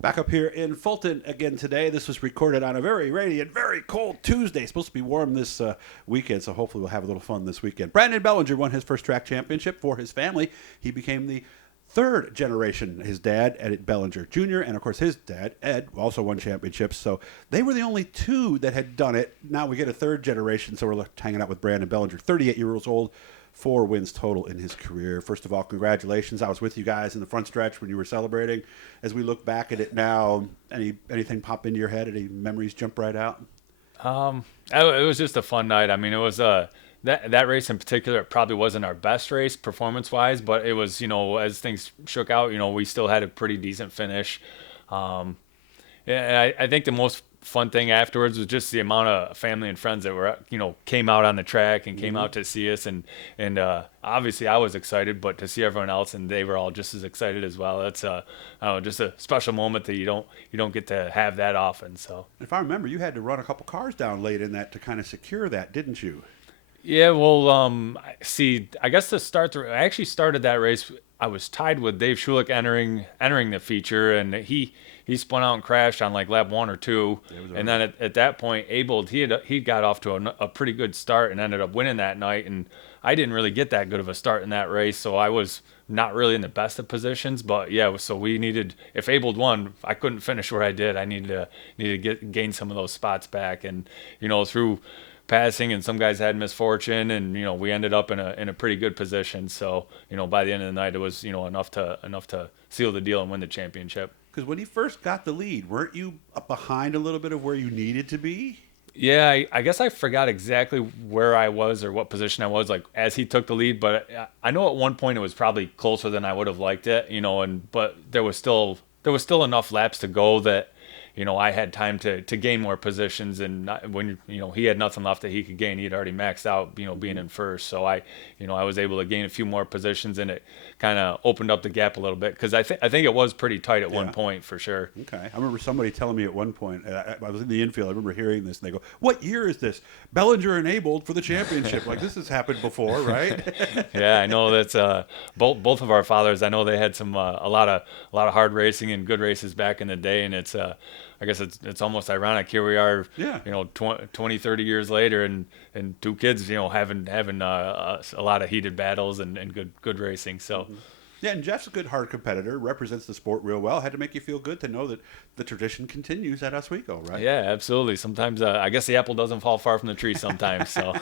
Back up here in Fulton again today. This was recorded on a very rainy and very cold Tuesday. It's supposed to be warm this weekend, so hopefully we'll have a little fun this weekend. Brandon Bellinger won his first track championship for his family. He became the third generation. His dad, Ed Bellinger Jr., and of course his dad, Ed, also won championships. So they were the only two that had done it. Now we get a third generation, so we're hanging out with Brandon Bellinger, 38 years old. 4 wins total in his career. First of all, congratulations. I was with you guys in the front stretch when you were celebrating. As we look back at it now, anything pop into your head? Any memories jump right out? It was just a fun night. I mean, it was that race in particular. It probably wasn't our best race performance-wise, but it was, as things shook out, we still had a pretty decent finish. And I think the most fun thing afterwards was just the amount of family and friends that were, came out on the track and came out to see us. And obviously I was excited, but to see everyone else and they were all just as excited as well. That's I don't know, just a special moment that you don't get to have that often. So if I remember, you had to run a couple cars down late in that to kind of secure that, didn't you? Yeah, well, see, I guess I actually started that race. I was tied with Dave Schulich entering the feature, and he spun out and crashed on like lap 1 or 2, and then at that point, Abel he got off to a pretty good start and ended up winning that night, and I didn't really get that good of a start in that race, so I was not really in the best of positions, but yeah, so we needed, if Abel won, I couldn't finish where I did. I needed to gain some of those spots back, and through passing and some guys had misfortune, and we ended up in a pretty good position. So by the end of the night, it was enough to seal the deal and win the championship. Because when he first got the lead, weren't you up behind a little bit of where you needed to be? Yeah, I guess I forgot exactly where I was or what position I was like as he took the lead, but I know at one point it was probably closer than I would have liked it, but there was still enough laps to go that I had time to gain more positions, and when he had nothing left that he could gain. He had already maxed out, being in first. So I was able to gain a few more positions, and it kind of opened up the gap a little bit because I think it was pretty tight at one point for sure. Okay, I remember somebody telling me at one point, I was in the infield. I remember hearing this, and they go, "What year is this? Bellinger enabled for the championship? Like this has happened before, right?" Yeah, I know that's both of our fathers. I know they had some a lot of hard racing and good races back in the day, and it's I guess it's almost ironic. Here we are, 20, 30 years later, and two kids, having a lot of heated battles and good racing. So, yeah, and Jeff's a good hard competitor, represents the sport real well. Had to make you feel good to know that the tradition continues at Oswego, right? Yeah, absolutely. Sometimes I guess the apple doesn't fall far from the tree sometimes. So,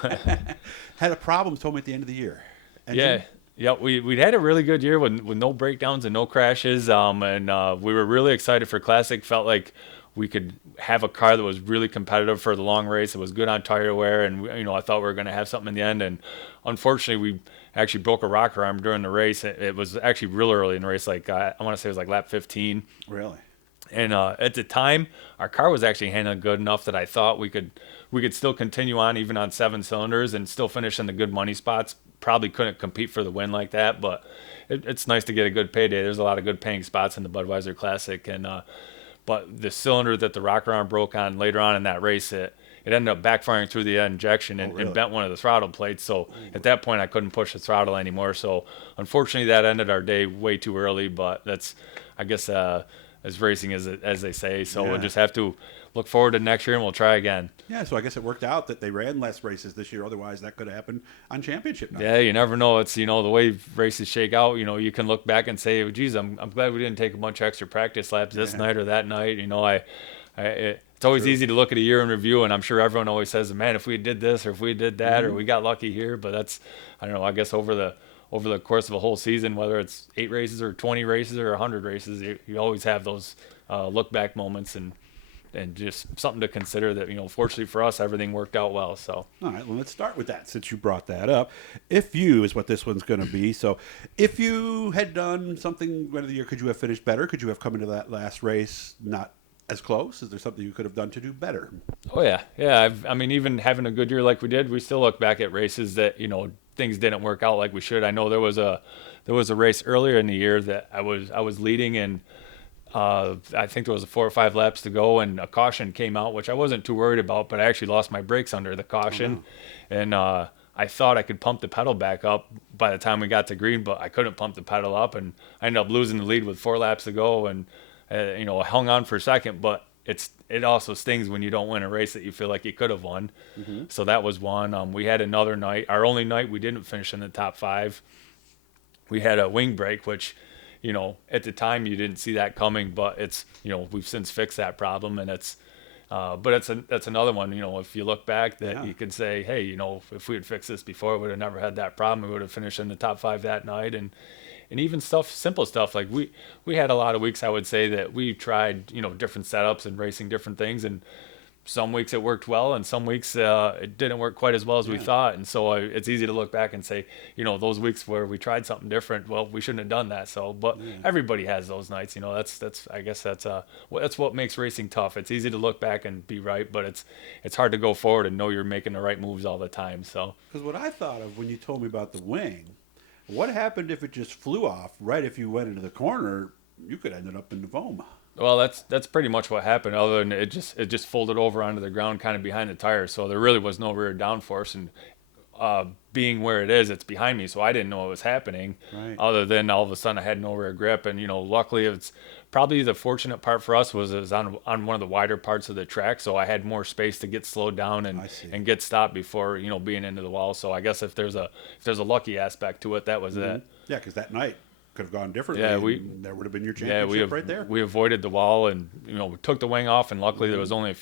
had a problem. Told me at the end of the year. Engine? Yeah, we'd had a really good year with no breakdowns and no crashes, and we were really excited for Classic. Felt like we could have a car that was really competitive for the long race. It was good on tire wear, and I thought we were going to have something in the end. And unfortunately, we actually broke a rocker arm during the race. It was actually real early in the race, like I want to say it was like lap 15. Really? And at the time, our car was actually handling good enough that I thought we could still continue on even on 7 cylinders and still finish in the good money spots. Probably couldn't compete for the win like that, but it's nice to get a good payday. There's a lot of good paying spots in the Budweiser Classic, and but the cylinder that the rocker arm broke on later on in that race, it ended up backfiring through the injection and bent one of the throttle plates. So at that point, I couldn't push the throttle anymore. So unfortunately, that ended our day way too early. But that's, I guess, as racing as they say. So we'll just have to look forward to next year, and we'll try again. Yeah, so I guess it worked out that they ran less races this year. Otherwise, that could have happened on championship night. Yeah, you never know. It's the way races shake out. You can look back and say, "Geez, I'm glad we didn't take a bunch of extra practice laps this night or that night." It's always easy to look at a year in review, and I'm sure everyone always says, "Man, if we did this or if we did that or we got lucky here." But that's, I don't know. I guess over the course of a whole season, whether it's 8 races or 20 races or 100 races, you always have those look back moments and just something to consider that, fortunately for us, everything worked out well. So, all right, well, let's start with that since you brought that up. If you is what this one's going to be. So if you had done something the year, could you have finished better? Could you have come into that last race not as close? Is there something you could have done to do better? Oh, yeah. Yeah, I mean, even having a good year like we did, we still look back at races that, things didn't work out like we should. I know there was a race earlier in the year that I was leading, and I think there was 4 or 5 laps to go, and a caution came out, which I wasn't too worried about, but I actually lost my brakes under the caution. And I thought I could pump the pedal back up by the time we got to green, but I couldn't pump the pedal up, and I ended up losing the lead with 4 laps to go, and hung on for a second, but it also stings when you don't win a race that you feel like you could have won. So that was one. We had another night, our only night we didn't finish in the top 5. We had a wing break, which, at the time you didn't see that coming, but it's, we've since fixed that problem, and that's another one, if you look back that you could say, hey, if we had fixed this before, we would have never had that problem. We would have finished in the top 5 that night. And even simple stuff, like we had a lot of weeks, I would say, that we tried, different setups and racing different things. And some weeks it worked well, and some weeks it didn't work quite as well as we thought. And so it's easy to look back and say, those weeks where we tried something different, well, we shouldn't have done that. So, but everybody has those nights. I guess that's what makes racing tough. It's easy to look back and be right, but it's hard to go forward and know you're making the right moves all the time. So, because what I thought of when you told me about the wing, what happened if it just flew off right if you went into the corner? You could end up in the foam. Well, that's pretty much what happened. Other than it just folded over onto the ground, kind of behind the tires. So there really was no rear downforce, and being where it is, it's behind me, so I didn't know what was happening. Right. Other than all of a sudden I had no rear grip, and luckily it's probably the fortunate part for us was it was on one of the wider parts of the track, so I had more space to get slowed down and get stopped before being into the wall. So I guess if there's a lucky aspect to it, that was it. Yeah, because that night could have gone differently. Yeah, there would have been your championship right there. We avoided the wall, and we took the wing off, and luckily there was only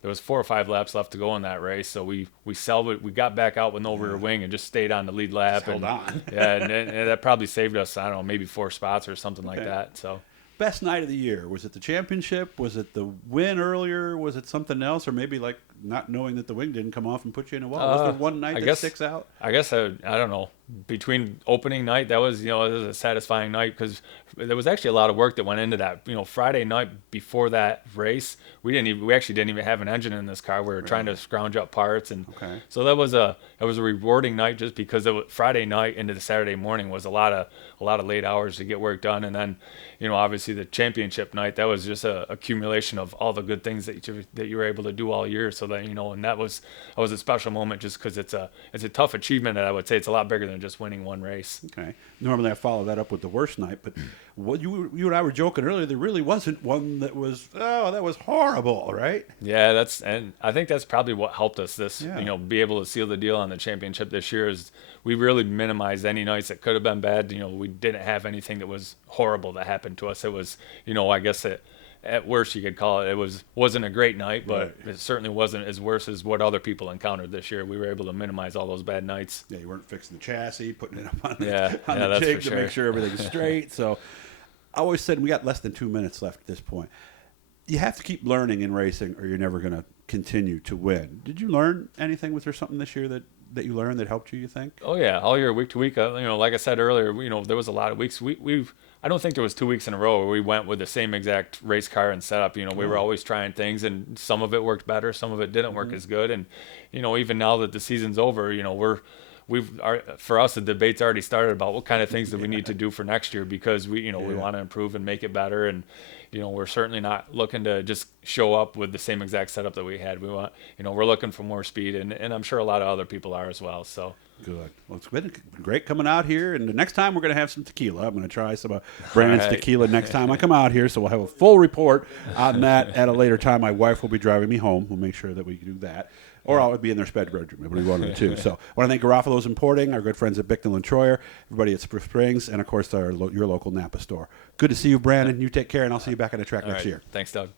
there was 4 or 5 laps left to go in that race, so we salvaged. We got back out with no rear wing and just stayed on the lead lap. Held on. and that probably saved us, I don't know, maybe 4 spots or something like that. So. Best night of the year? Was it the championship? Was it the win earlier? Was it something else? Or maybe like not knowing that the wing didn't come off and put you in a wall? Was there one night that sticks out? I guess I don't know. Between opening night, that was it was a satisfying night because there was actually a lot of work that went into that. Friday night before that race, we actually didn't even have an engine in this car. We were trying to scrounge up parts, and so that was a rewarding night just because Friday night into the Saturday morning was a lot of late hours to get work done, and then obviously the championship night, that was just a accumulation of all the good things that you were able to do all year. So that and that was a special moment just because it's a tough achievement, and I would say it's a lot bigger than just winning one race. Okay. Normally I follow that up with the worst night, but what you and I were joking earlier, there really wasn't one that was horrible, right? Yeah, and I think that's probably what helped us be able to seal the deal on the championship this year is we really minimized any nights that could have been bad. We didn't have anything that was horrible that happened to us. It was, I guess at worst you could call it wasn't a great night, but it certainly wasn't as worse as what other people encountered this year. We were able to minimize all those bad nights. Yeah, you weren't fixing the chassis, putting it up on the jig to make sure everything's straight. So I always said we got less than 2 minutes left at this point. You have to keep learning in racing or you're never going to continue to win. Did you learn anything? Was there something this year that you learned that helped you think? Oh yeah, all year, week to week. Like I said earlier, there was a lot of weeks. I don't think there was 2 weeks in a row where we went with the same exact race car and setup. We were always trying things, and some of it worked better, some of it didn't work as good. And even now that the season's over, for us the debate's already started about what kind of things that we need to do for next year because we want to improve and make it better. And we're certainly not looking to just show up with the same exact setup that we had. We want, we're looking for more speed, and I'm sure a lot of other people are as well. So. Good. Well, it's been great coming out here, and the next time we're going to have some tequila. I'm going to try some of Brandon's tequila next time I come out here, so we'll have a full report on that at a later time. My wife will be driving me home. We'll make sure that we can do that. Or I'll be in their sped bedroom, if we one of the two. So I want to thank Garofalo's Importing, our good friends at Bicknell and Troyer, everybody at Spruce Springs, and, of course, your local Napa store. Good to see you, Brandon. You take care, and I'll see you back on the track next year. Thanks, Doug.